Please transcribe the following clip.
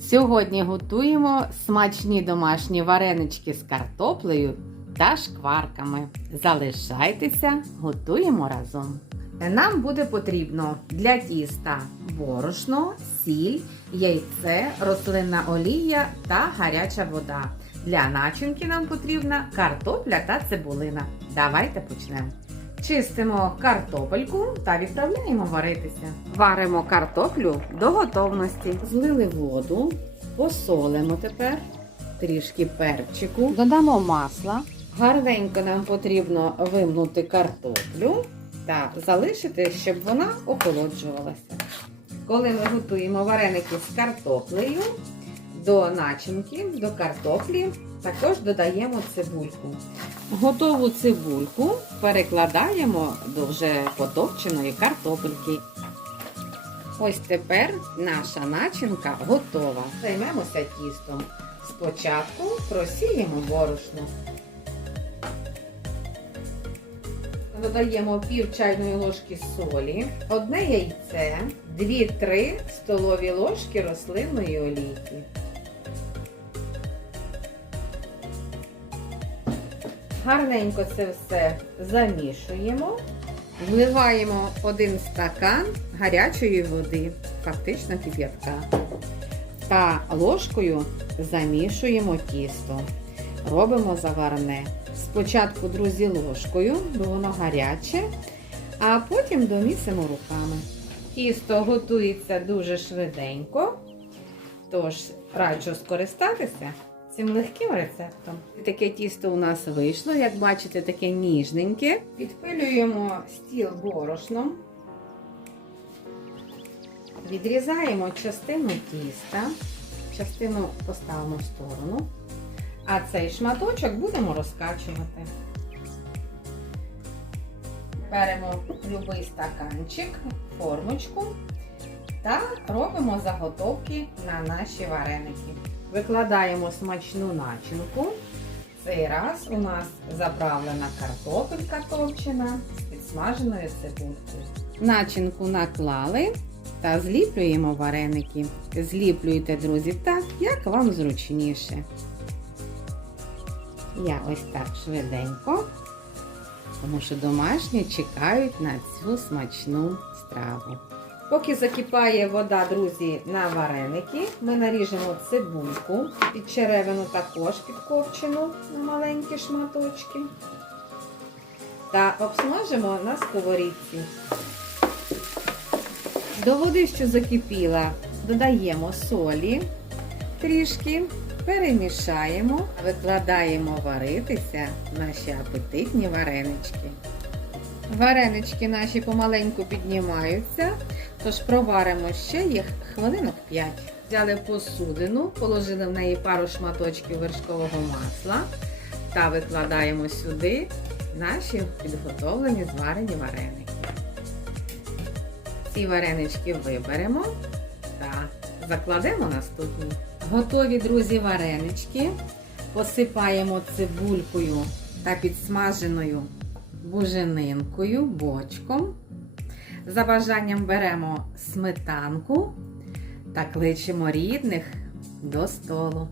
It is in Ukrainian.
Сьогодні готуємо смачні домашні варенички з картоплею та шкварками. Залишайтеся, готуємо разом. Нам буде потрібно для тіста борошно, сіль, яйце, рослинна олія та гаряча вода. Для начинки нам потрібна картопля та цибулина. Давайте почнемо. Чистимо картопельку та відправляємо варитися. Варимо картоплю до готовності. Злили воду, посолимо тепер, трішки перчику, додамо масла. Гарненько нам потрібно вимнути картоплю та залишити, щоб вона охолоджувалася. Коли ми готуємо вареники з картоплею, до начинки, до картоплі також додаємо цибульку. Готову цибульку перекладаємо до вже потовченої картопельки. Ось тепер наша начинка готова. Займемося тістом. Спочатку просіємо борошно. Додаємо пів чайної ложки солі, одне яйце, 2-3 столові ложки рослинної олійки. Гарненько це все замішуємо. Вливаємо один стакан гарячої води, фактично кип'ятка. Та ложкою замішуємо тісто. Робимо заварне. Спочатку, друзі, ложкою, бо воно гаряче, а потім домісимо руками. Тісто готується дуже швиденько, тож раджу скористатися цим легким рецептом. Таке тісто у нас вийшло, як бачите, таке ніжненьке. Підпилюємо стіл борошном, відрізаємо частину тіста, частину поставимо в сторону, а цей шматочок будемо розкачувати. Беремо будь-який стаканчик, формочку та робимо заготовки на наші вареники. Викладаємо смачну начинку. Цей раз у нас заправлена картопелька товчена з підсмаженою цибулькою. Начинку наклали та зліплюємо вареники. Зліплюйте, друзі, так, як вам зручніше. Я ось так швиденько, тому що домашні чекають на цю смачну страву. Поки закипає вода, друзі, на вареники, ми наріжемо цибульку, під черевину також підкопчену на маленькі шматочки. Та обсмажимо на сковорідці. До води, що закипіла, додаємо солі трішки, перемішаємо, викладаємо варитися наші апетитні варенички. Варенички наші помаленьку піднімаються, тож проваримо ще їх хвилинок 5. Взяли посудину, положили в неї пару шматочків вершкового масла та викладаємо сюди наші підготовлені зварені вареники. Ці варенички виберемо та закладемо наступні. Готові, друзі, варенички. Посипаємо цибулькою та підсмаженою буженинкою, бочком. За бажанням беремо сметанку та кличемо рідних до столу.